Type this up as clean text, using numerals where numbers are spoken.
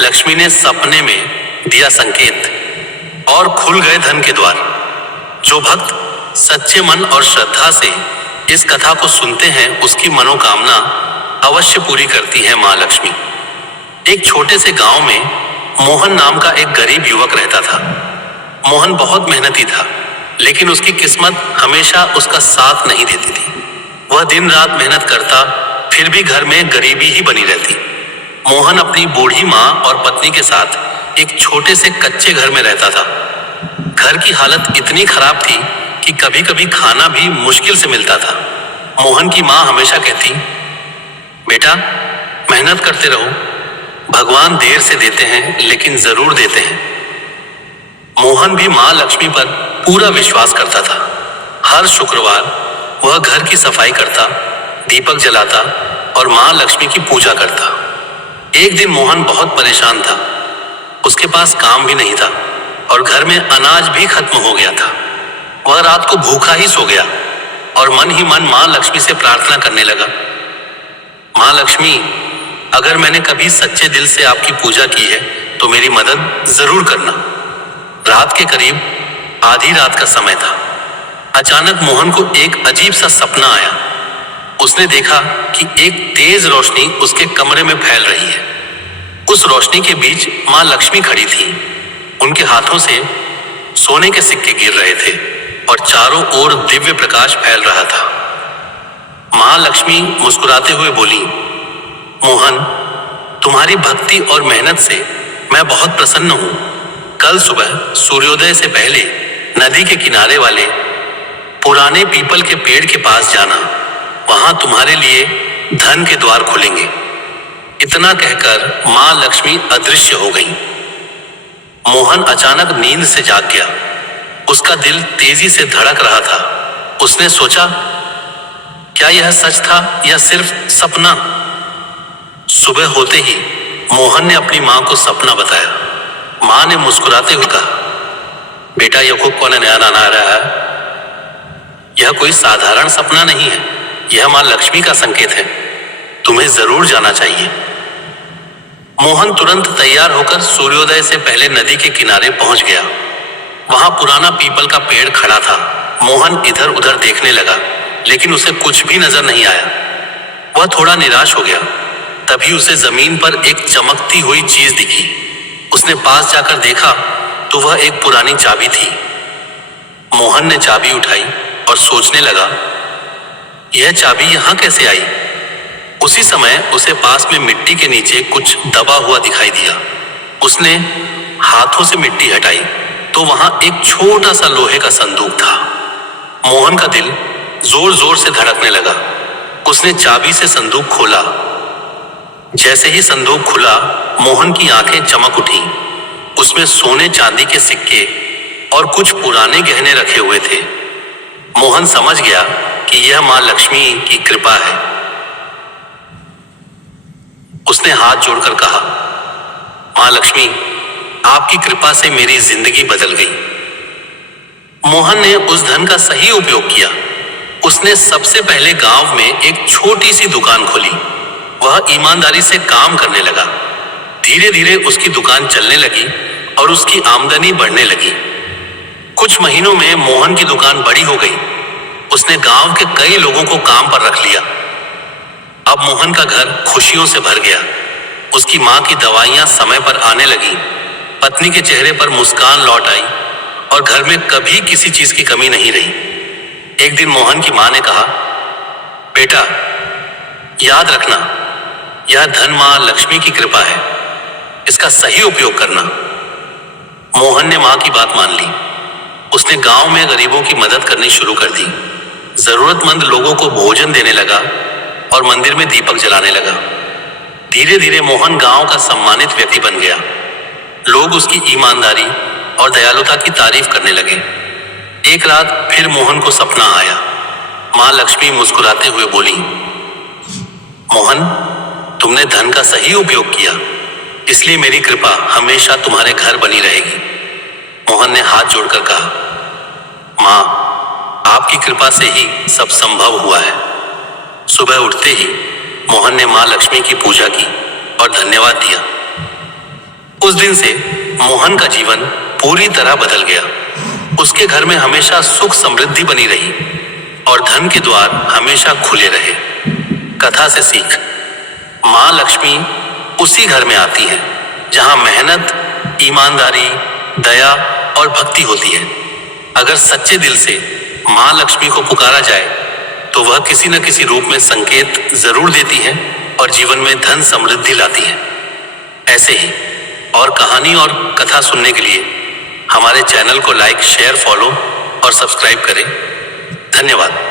लक्ष्मी ने सपने में दिया संकेत और खुल गए धन के द्वार। जो भक्त सच्चे मन और श्रद्धा से इस कथा को सुनते हैं उसकी मनोकामना अवश्य पूरी करती है मां लक्ष्मी। एक छोटे से गांव में मोहन नाम का एक गरीब युवक रहता था। मोहन बहुत मेहनती था, लेकिन उसकी किस्मत हमेशा उसका साथ नहीं देती थी। वह दिन रात मेहनत करता, फिर भी घर में गरीबी ही बनी रहती। मोहन अपनी बूढ़ी माँ और पत्नी के साथ एक छोटे से कच्चे घर में रहता था। घर की हालत इतनी खराब थी कि कभी कभी खाना भी मुश्किल से मिलता था। मोहन की माँ हमेशा कहती, बेटा मेहनत करते रहो, भगवान देर से देते हैं लेकिन जरूर देते हैं। मोहन भी मां लक्ष्मी पर पूरा विश्वास करता था। हर शुक्रवार वह घर की सफाई करता, दीपक जलाता और मां लक्ष्मी की पूजा करता। एक दिन मोहन बहुत परेशान था। उसके पास काम भी नहीं था और घर में अनाज भी खत्म हो गया था। वह रात को भूखा ही सो गया और मन ही मन मां लक्ष्मी से प्रार्थना करने लगा, मां लक्ष्मी, अगर मैंने कभी सच्चे दिल से आपकी पूजा की है तो मेरी मदद जरूर करना। रात के करीब आधी रात का समय था। अचानक मोहन को एक अजीब सा सपना आया। उसने देखा कि एक तेज रोशनी उसके कमरे में फैल रही है। उस रोशनी के बीच मां लक्ष्मी खड़ी थी। उनके हाथों से सोने के सिक्के गिर रहे थे और चारों ओर दिव्य प्रकाश फैल रहा था। मां लक्ष्मी मुस्कुराते हुए बोली, मोहन, तुम्हारी भक्ति और मेहनत से मैं बहुत प्रसन्न हूं। कल सुबह सूर्योदय से पहले नदी के किनारे वाले पुराने पीपल के पेड़ के पास जाना, वहां तुम्हारे लिए धन के द्वार खुलेंगे। इतना कहकर मां लक्ष्मी अदृश्य हो गई। मोहन अचानक नींद से जाग गया। उसका दिल तेजी से धड़क रहा था। उसने सोचा, क्या यह सच था या सिर्फ सपना? सुबह होते ही मोहन ने अपनी मां को सपना बताया। मां ने मुस्कुराते हुए कहा, बेटा यह खूब कौन नया नाना आ रहा है। यह कोई साधारण सपना नहीं है, यह मां लक्ष्मी का संकेत है। तुम्हें जरूर जाना चाहिए। मोहन तुरंत तैयार होकर सूर्योदय से पहले नदी के किनारे पहुंच गया। वहां पुराना पीपल का पेड़ खड़ा था। मोहन इधर उधर देखने लगा, लेकिन उसे कुछ भी नजर नहीं आया। वह थोड़ा निराश हो गया। तभी उसे जमीन पर एक चमकती हुई चीज दिखी। उसने पास जाकर देखा तो वह एक पुरानी चाबी थी। मोहन ने चाबी उठाई और सोचने लगा, यह चाबी यहां कैसे आई? उसी समय उसे पास में मिट्टी के नीचे कुछ दबा हुआ दिखाई दिया। उसने हाथों से मिट्टी हटाई तो वहां एक छोटा सा लोहे का संदूक था। मोहन का दिल जोर जोर से धड़कने लगा। उसने चाबी से संदूक खोला। जैसे ही संदूक खुला, मोहन की आंखें चमक उठी। उसमें सोने चांदी के सिक्के और कुछ पुराने गहने रखे हुए थे। मोहन समझ गया कि यह मां लक्ष्मी की कृपा है। उसने हाथ जोड़कर कहा, मां लक्ष्मी, आपकी कृपा से मेरी जिंदगी बदल गई। मोहन ने उस धन का सही उपयोग किया। उसने सबसे पहले गांव में एक छोटी सी दुकान खोली। वह ईमानदारी से काम करने लगा। धीरे धीरे उसकी दुकान चलने लगी और उसकी आमदनी बढ़ने लगी। कुछ महीनों में मोहन की दुकान बड़ी हो गई। उसने गांव के कई लोगों को काम पर रख लिया। अब मोहन का घर खुशियों से भर गया। उसकी मां की दवाइयां समय पर आने लगी। पत्नी के चेहरे पर मुस्कान लौट आई और घर में कभी किसी चीज की कमी नहीं रही। एक दिन मोहन की मां ने कहा, बेटा याद रखना, यह धन मां लक्ष्मी की कृपा है, इसका सही उपयोग करना। मोहन ने मां की बात मान ली। उसने गांव में गरीबों की मदद करनी शुरू कर दी। जरूरतमंद लोगों को भोजन देने लगा और मंदिर में दीपक जलाने लगा। धीरे धीरे मोहन गांव का सम्मानित व्यक्ति बन गया। लोग उसकी ईमानदारी और दयालुता की तारीफ करने लगे। एक रात फिर मोहन को सपना आया। मां लक्ष्मी मुस्कुराते हुए बोली, मोहन, तुमने धन का सही उपयोग किया, इसलिए मेरी कृपा हमेशा तुम्हारे घर बनी रहेगी। मोहन ने हाथ जोड़कर कहा, मां, आपकी कृपा से ही सब संभव हुआ है। सुबह उठते ही मोहन ने मां लक्ष्मी की पूजा की और धन्यवाद दिया। उस दिन से मोहन का जीवन पूरी तरह बदल गया। उसके घर में हमेशा सुख समृद्धि बनी रही और धन के द्वार हमेशा खुले रहे। कथा से सीख। माँ लक्ष्मी उसी घर में आती है जहां मेहनत, ईमानदारी, दया और भक्ति होती है। अगर सच्चे दिल से माँ लक्ष्मी को पुकारा जाए तो वह किसी न किसी रूप में संकेत जरूर देती है और जीवन में धन समृद्धि लाती है। ऐसे ही और कहानी और कथा सुनने के लिए हमारे चैनल को लाइक, शेयर, फॉलो और सब्सक्राइब करें। धन्यवाद।